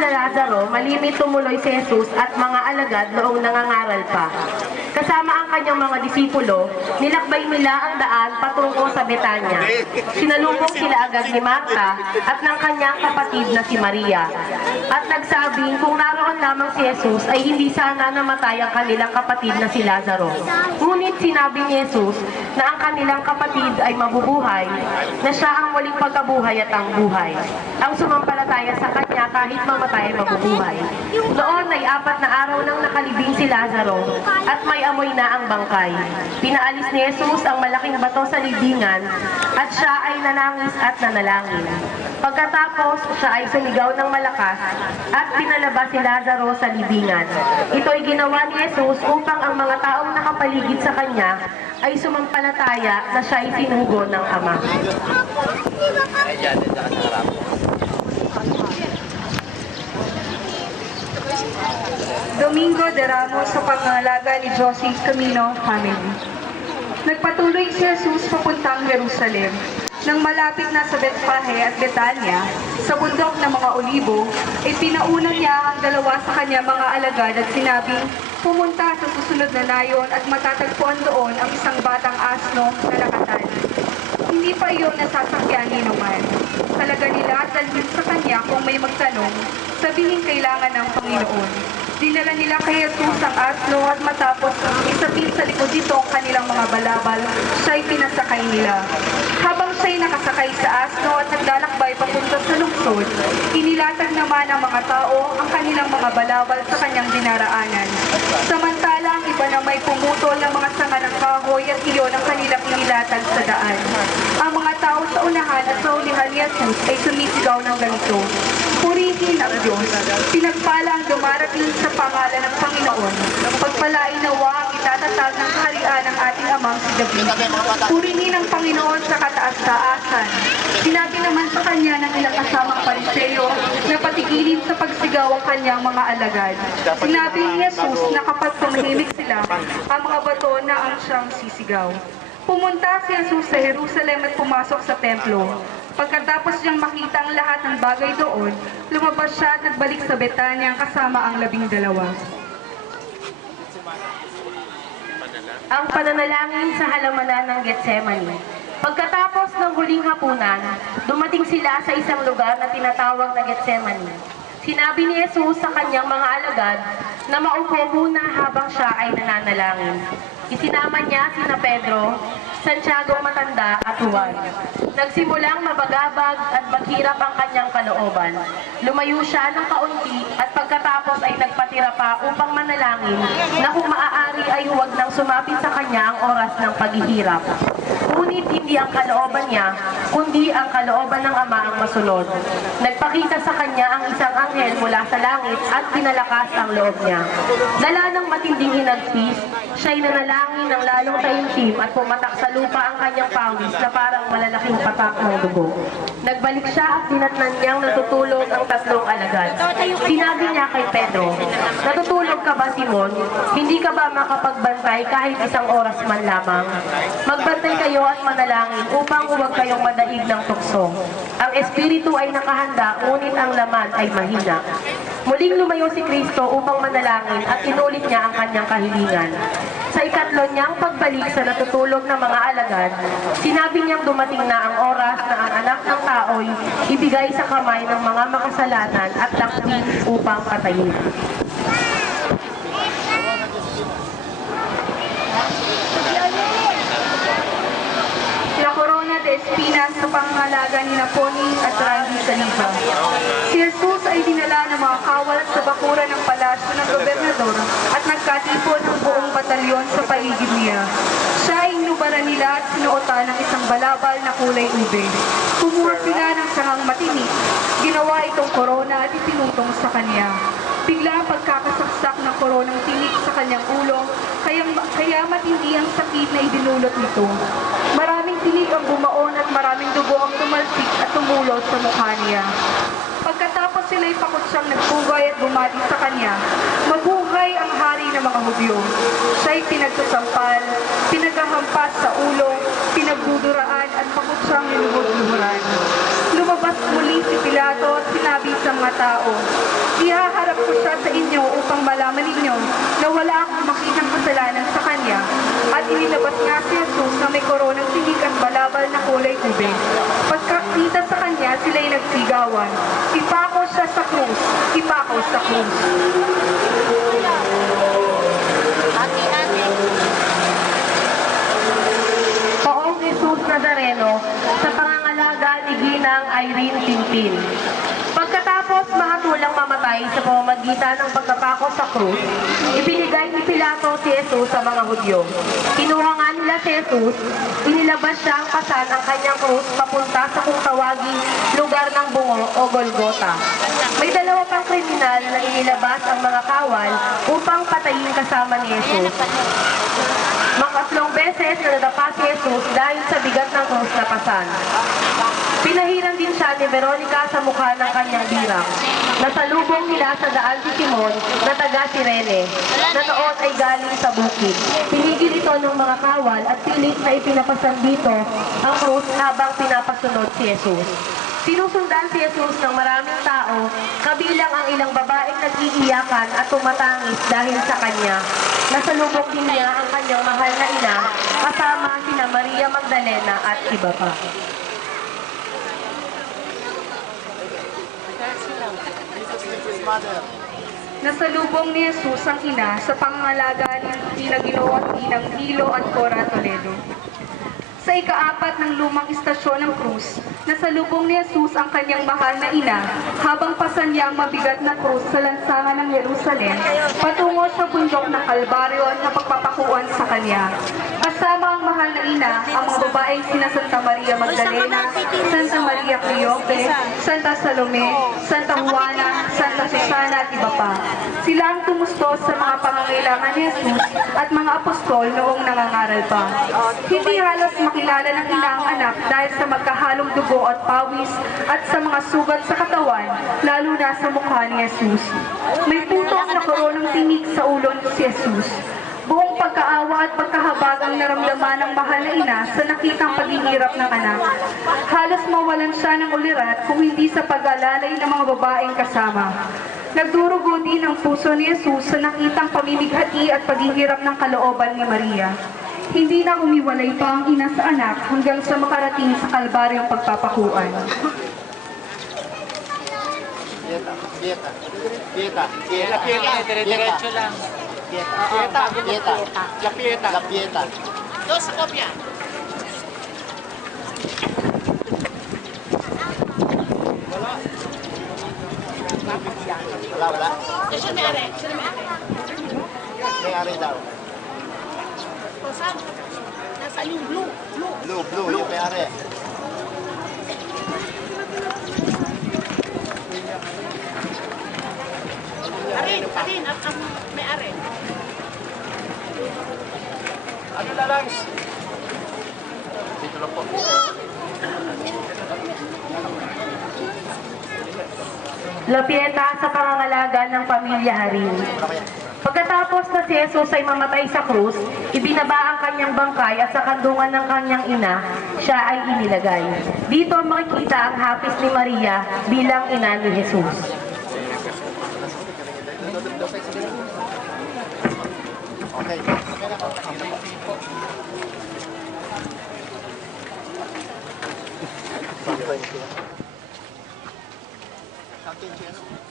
sila Lazaro, malimit tumuloy si Jesus at mga alagad noong nangangaral pa. Kasama ang kanyang mga disipulo, nilakbay nila ang daan patungo sa Betanya. Sinalubong sila agad ni Marta at ng kanyang kapatid na si Maria. At nagsabing kung naroon lamang si Jesus ay hindi sana namatay ang kanilang kapatid na si Lazaro. Ngunit sinabi ni Jesus na ang kanilang kapatid ay mabubuhay, na siya ang muling pagkabuhay at ang buhay. Ang sumampalataya sa kanya kahit mamatay ay mabubuhay. Noon ay apat na araw nang nakalibing si Lazaro at may amoy na ang bangkay. Pinaalis ni Jesus ang malaking bato sa libingan at siya ay nanangis at nanalangin. Pagkatapos, siya ay sumigaw ng malakas at pinalabas si Lazaro sa libingan. Ito ay ginawa ni Jesus upang ang mga taong nakapaligid sa kanya ay sumampalataya na siya ay sinugo ng Ama. Domingo de Ramos sa pangalaga ni Josie Camino family. Nagpatuloy si Jesus papuntang Jerusalem. Nang malapit na sa Betfage at Betania, sa bundok ng mga olibo, ay pinauna niya ang dalawa sa kanya mga alagad at sinabing, pumunta sa susunod na layon at matatagpuan doon ang isang batang asno na nakatali. Hindi pa iyon nasasakyan ni naman. Talaga nila at dalhin sa kanya kung may magtanong, sabihin kailangan ng Panginoon. Dinala nila kay Jesus ang asno at matapos isapin sa likod dito ang kanilang mga balabal, siya'y pinasakay nila. Habang siya'y nakasakay sa asno at naglalakbay papunta sa lungsod, inilatag naman ng mga tao ang kanilang mga balabal sa kanyang dinaraanan. Samantala, ang iba na may pumutol ng mga sanga ng kahoy at iyon ang kanilang inilatag sa daan. Ang mga tao sa unahan at sa ulihan ni Jesus ay sumisigaw ng ganito. Purihin ang Diyos. Pinagpala ang dumarating sa pangalan ng Panginoon. Pagpalain nawa ang itatatag ng kaharian ng ating amang si David. Purihin ang Panginoon sa kataas-taasan. Sinabi naman sa kanya ng ilang kasamang pariseyo na patigilin sa pagsigaw ang kanyang mga alagad. Sinabi ni Jesus na kapag tumahimik sila, ang mga bato na ang siyang sisigaw. Pumunta si Jesus sa Jerusalem at pumasok sa templo. Pagkatapos niyang makita ang lahat ng bagay doon, lumabas siya at nagbalik sa Betanya kasama ang labing dalawa. ang pananalangin sa halamanan ng Getsemani. Pagkatapos ng huling hapunan, dumating sila sa isang lugar na tinatawag na Getsemani. Sinabi ni Jesus sa kanyang mga alagad na maupo muna habang siya ay nananalangin. Isinama niya sina Pedro, Santiago matanda at Juan. Nagsimulang mabagabag at maghirap ang kanyang kalooban. Lumayo siya ng kaunti at pagkatapos ay nagpatira pa upang manalangin na kung maaari ay huwag nang sumapit sa kanya ang oras ng paghihirap. Ngunit hindi ang kalooban niya, kundi ang kalooban ng Ama ang masunod. Nagpakita sa kanya ang isang anghel mula sa langit at pinalakas ang loob niya. Dala ng matinding hinagpis, siya'y nanalangin ng lalong taimtim at pumatak sa lupa ang kanyang pawis na parang malalaking patak ng dugo. Nagbalik siya at dinatnan niyang natutulog ang tatlong alagad. Sinabi niya kay Pedro, Natutulog ka ba, Simon? Hindi ka ba makapagbantay kahit isang oras man lamang? Magbantay kayo at manalangin upang huwag kayong madaig ng tukso. Ang espiritu ay nakahanda, ngunit ang laman ay mahina. Muling lumayo si Kristo upang manalangin at inulit niya ang kanyang kahilingan. Sa ikatlo niyang pagbalik sa natutulog na mga alagad, sinabi niyang dumating na ang oras na ang anak ng tao'y ibigay sa kamay ng mga makasalanan at lakwin upang patayin. De Espinas sa pangangalaga ni Naponi at Randy Saliba. Si Jesus ay dinala ng mga kawal sa bakura ng palasyo ng gobernador at nagkatipon ng buong batalyon sa paligid niya. Siya ay inubaran nila at sinuotan ng isang balabal na kulay ube. Kumuha sila ng sangang matinik. Ginawa itong korona at itinutong sa kanya. Bigla ang pagkakasaksak ng koronang tinik sa kanyang ulo, kaya, kaya matindi ang sakit na idinulot nito. Maraming tinig ang bumaon at maraming dugo ang tumalsik at tumulot sa mukha niya. Pagkatapos sila'y pakot siyang nagpugay at bumati sa kanya, Mabuhay ang hari ng mga Hudyo. Siya'y pinagsasampal, pinaghahampas sa ulo, pinagduduraan at pakutsang niluhod-luhuran. Lumabas muli si Pilato at sinabi sa mga tao, Ihaharap ko siya sa inyo upang malaman ninyo na wala akong makitang kasalanan sa kanya. At inilabas nga si Jesus na may koronang sinig at balabal na kulay ube. Pagkakita sa kanya, sila'y nagsigawan. Ipako siya sa krus, ipako sa krus. Poong Jesus Nazareno sa pangangalaga ni Ginang Irene Tintin. Mahatulang mamatay sa pamamagitan ng pagkapako sa krus, ibinigay ni Pilato si Jesus sa mga Hudyo. Kinuha nga nila si Jesus, inilabas siya ang pasan ang kanyang krus papunta sa kung tawaging lugar ng bungo o Golgota. May dalawa pang kriminal na inilabas ang mga kawal upang patayin kasama ni Jesus. Makatlong beses na nadapa si Jesus dahil sa bigat ng krus na pasan. Pinahiran din ni Veronica sa mukha ng kanyang birang. Nasalubong nila sa daan si Simon na taga Sirene, na noon ay galing sa bukid. Pinigil ito ng mga kawal at pilit na ipinapasan dito ang krus habang pinapasunod si Jesus. Sinusundan si Jesus ng maraming tao, kabilang ang ilang babaeng nag-iiyakan at tumatangis dahil sa kanya. Nasalubong din niya ang kanyang mahal na ina, kasama sina Maria Magdalena at iba pa. Nasalubong ni Jesus ang ina sa pangangalaga ni at Inang Hilo at Cora Toledo. Sa ikaapat ng lumang istasyon ng krus, nasalubong ni Jesus ang kanyang mahal na ina habang pasan niya ang mabigat na krus sa lansangan ng Jerusalem patungo sa bundok ng Kalbaryo na pagpapakuan sa kanya. Kasama ang mahal na ina ang mga babaeng sina Santa Maria Magdalena, Santa Maria Cleope, Santa Salome, Santa Juana, Santa Susana at iba pa. Sila ang tumustos sa mga pangangailangan ni Jesus at mga apostol noong nangangaral pa. Hindi halos makilala ng ina ang anak dahil sa magkahalong dugo at pawis at sa mga sugat sa katawan, lalo na sa mukha ni Jesus. May putok na koronang tinik sa ulo ni Jesus. Buong pagkaawa at pagkahabag ang naramdaman ng mahal na ina sa nakitang paghihirap ng anak. Halos mawalan siya ng ulirat kung hindi sa pag-alalay ng mga babaeng kasama. Nagdurugo din ang puso ni Jesus sa nakitang pamimighati at paghihirap ng kalooban ni Maria. Hindi na umiwalay pa ang ina sa anak hanggang sa makarating sa kalbaryong pagpapakuan. Pieta, pieta, pieta, pieta, Pieta, dire-diretso lang. Pieta, pieta, pieta, la pieta, la pieta. Dos kopya. Wala, wala. Siya may are. Siya may are. May ari daw. Saan? Nasaan yung blue? Blue. Blue, blue, yung may ari. Lopieta sa pangangalaga ng pamilya Arin. Pagkatapos na si Jesus ay mamatay sa krus, ibinaba ang kanyang bangkay at sa kandungan ng kanyang ina, siya ay inilagay. Dito makikita ang hapis ni Maria bilang ina ni Jesus. Okay. Thank.